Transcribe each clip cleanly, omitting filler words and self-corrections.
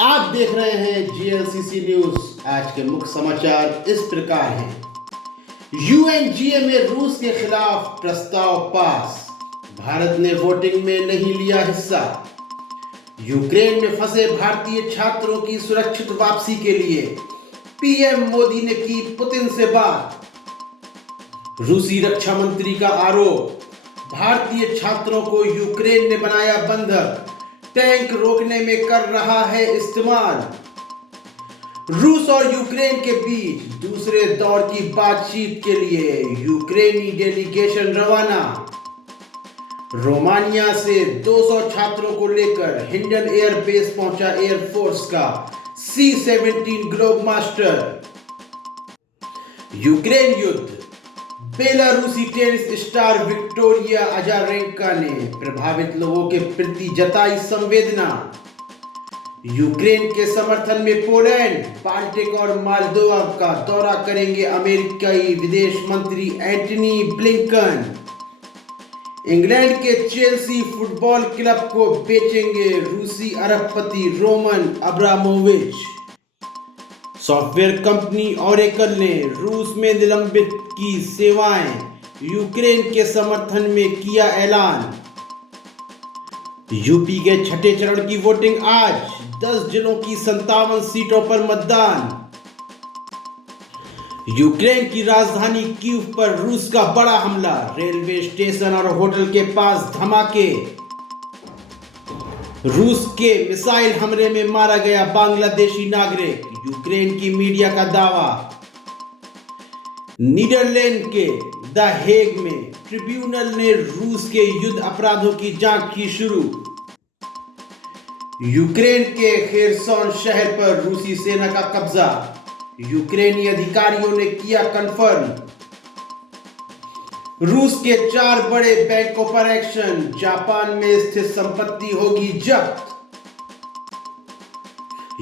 आप देख रहे हैं जीएलसीसी न्यूज। आज के मुख्य समाचार इस प्रकार हैं। यूएनजीए में रूस के खिलाफ प्रस्ताव पास, भारत ने वोटिंग में नहीं लिया हिस्सा। यूक्रेन में फंसे भारतीय छात्रों की सुरक्षित वापसी के लिए पीएम मोदी ने की पुतिन से बात। रूसी रक्षा मंत्री का आरोप, भारतीय छात्रों को यूक्रेन ने बनाया बंधक, टैंक रोकने में कर रहा है इस्तेमाल। रूस और यूक्रेन के बीच दूसरे दौर की बातचीत के लिए यूक्रेनी डेलीगेशन रवाना। रोमानिया से 200 छात्रों को लेकर हिंडन एयरबेस पहुंचा एयरफोर्स का C-17 ग्लोब मास्टर। यूक्रेन युद्ध, बेलारूसी टेनिस स्टार विक्टोरिया अजारेंका ने प्रभावित लोगों के प्रति जताई संवेदना। यूक्रेन के समर्थन में पोलैंड, बाल्टिक और मोल्दोवा का दौरा करेंगे अमेरिकी विदेश मंत्री एंटनी ब्लिंकन। इंग्लैंड के चेल्सी फुटबॉल क्लब को बेचेंगे रूसी अरबपति Roman Abramovich. Software company Oracle ने रूस में निलंबित की सेवाएं, यूक्रेन के समर्थन में किया ऐलान। यूपी के छठे चरण की वोटिंग आज, 10 जिलों की 57 सीटों पर मतदान। यूक्रेन की राजधानी कीव पर रूस का बड़ा हमला, रेलवे स्टेशन और होटल के पास धमाके। रूस के मिसाइल हमले में मारा गया बांग्लादेशी नागरिक, यूक्रेन की मीडिया का दावा। नीदरलैंड के द हेग में ट्रिब्यूनल ने रूस के युद्ध अपराधों की जांच की शुरू। यूक्रेन के खेरसोन शहर पर रूसी सेना का कब्जा, यूक्रेनी अधिकारियों ने किया कंफर्म। रूस के 4 बड़े बैंकों पर एक्शन, जापान में स्थित संपत्ति होगी जब्त।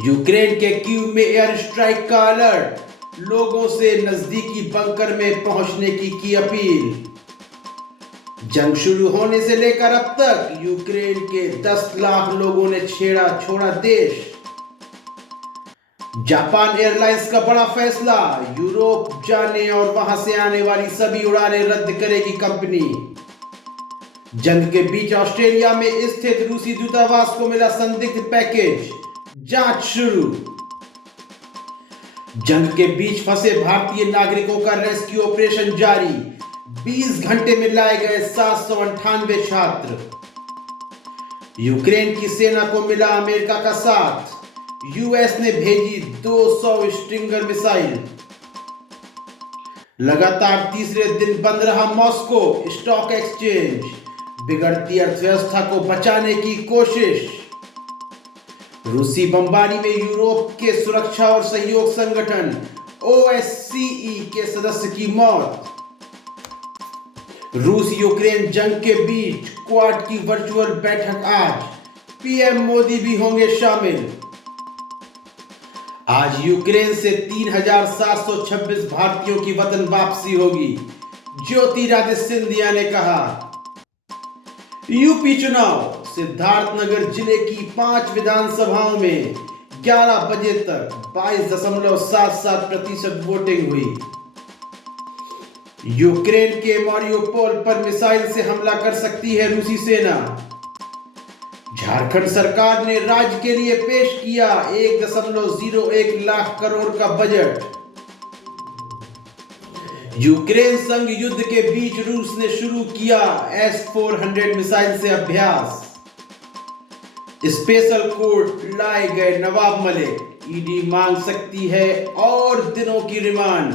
यूक्रेन के कीव में एयर स्ट्राइक का अलर्ट, लोगों से नजदीकी बंकर में पहुंचने की अपील। जंग शुरू होने से लेकर अब तक यूक्रेन के 10 लाख लोगों ने छोड़ा देश। जापान एयरलाइंस का बड़ा फैसला, यूरोप जाने और वहां से आने वाली सभी उड़ानें रद्द करेगी कंपनी। जंग के बीच ऑस्ट्रेलिया में स्थित रूसी दूतावास को मिला संदिग्ध पैकेज, जांच शुरू। जंग के बीच फंसे भारतीय नागरिकों का रेस्क्यू ऑपरेशन जारी, 20 घंटे में लाए गए 798 छात्र। यूक्रेन की सेना को मिला अमेरिका का साथ, यूएस ने भेजी 200 स्ट्रिंगर मिसाइल। लगातार तीसरे दिन बंद रहा मॉस्को स्टॉक एक्सचेंज, बिगड़ती अर्थव्यवस्था को बचाने की कोशिश। रूसी बमबारी में यूरोप के सुरक्षा और सहयोग संगठन OSCE के सदस्य की मौत। रूस यूक्रेन जंग के बीच क्वाड की वर्चुअल बैठक आज, पीएम मोदी भी होंगे शामिल। आज यूक्रेन से 3726 भारतीयों की वतन वापसी होगी, ज्योतिरादित्य सिंधिया ने कहा। यूपी चुनाव, सिद्धार्थनगर जिले की 5 विधानसभाओं में 11 बजे तक 22.77% वोटिंग हुई। यूक्रेन के मारियोपोल पर मिसाइल से हमला कर सकती है रूसी सेना। झारखंड सरकार ने राज्य के लिए पेश किया 1.01 लाख करोड़ का बजट। यूक्रेन संग युद्ध के बीच रूस ने शुरू किया S-400 मिसाइल से अभ्यास। स्पेशल कोर्ट लाए गए नवाब मलिक, ईडी मांग सकती है और दिनों की रिमांड।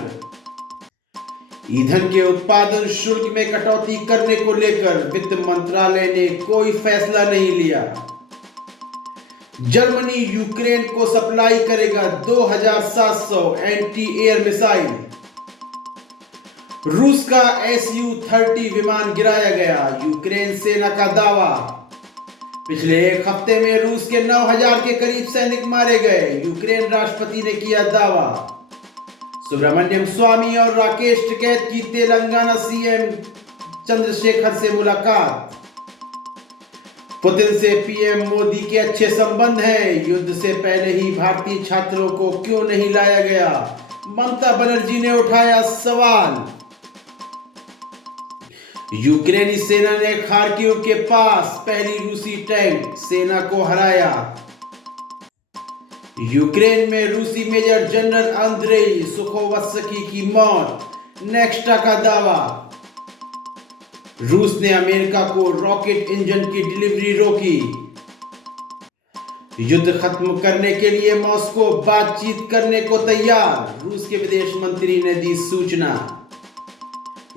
ईंधन के उत्पादन शुल्क में कटौती करने को लेकर वित्त मंत्रालय ने कोई फैसला नहीं लिया। जर्मनी यूक्रेन को सप्लाई करेगा 2700 एंटी एयर मिसाइल। रूस का Su-30 विमान गिराया गया, यूक्रेन सेना का दावा। पिछले एक हफ्ते में रूस के 9000 के करीब सैनिक मारे गए, यूक्रेन राष्ट्रपति ने किया दावा। सुब्रमण्यम स्वामी और राकेश टिकैत की तेलंगाना सीएम चंद्रशेखर से मुलाकात। पुतिन से पीएम मोदी के अच्छे संबंध हैं। युद्ध से पहले ही भारतीय छात्रों को क्यों नहीं लाया गया? ममता बनर्जी ने उठाया सवाल। यूक्रेनी सेना ने खार्किव के पास पहली रूसी टैंक सेना को हराया। यूक्रेन में रूसी मेजर जनरल अंद्रेई सुखोवस्की की मौत, नेक्स्टा का दावा। रूस ने अमेरिका को रॉकेट इंजन की डिलीवरी रोकी। युद्ध खत्म करने के लिए मॉस्को बातचीत करने को तैयार, रूस के विदेश मंत्री ने दी सूचना।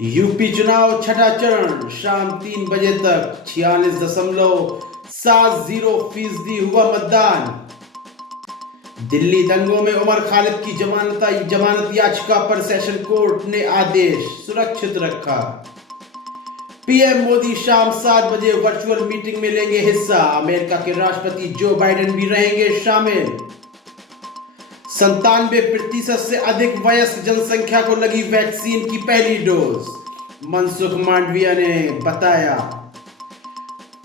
यूपी चुनाव छठा चरण, शाम 3 बजे तक 46.70% हुआ मतदान। दिल्ली दंगों में उमर खालिद की जमानत याचिका पर सेशन कोर्ट ने आदेश सुरक्षित रखा। पीएम मोदी शाम 7 बजे वर्चुअल मीटिंग में लेंगे हिस्सा। अमेरिका के राष्ट्रपति जो बाइडेन भी रहेंगे शामिल। 97% से अधिक वयस्क जनसंख्या को लगी वैक्सीन की पहली डोज, मनसुख मांडविया ने बताया।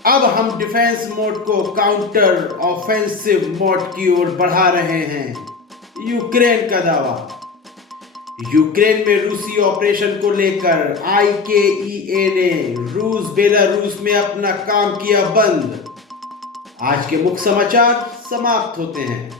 अब हम डिफेंस मोड को काउंटर ऑफेंसिव मोड की ओर बढ़ा रहे हैं, यूक्रेन का दावा। यूक्रेन में रूसी ऑपरेशन को लेकर आईकेईए ने रूस बेलारूस में अपना काम किया बंद। आज के मुख्य समाचार समाप्त होते हैं।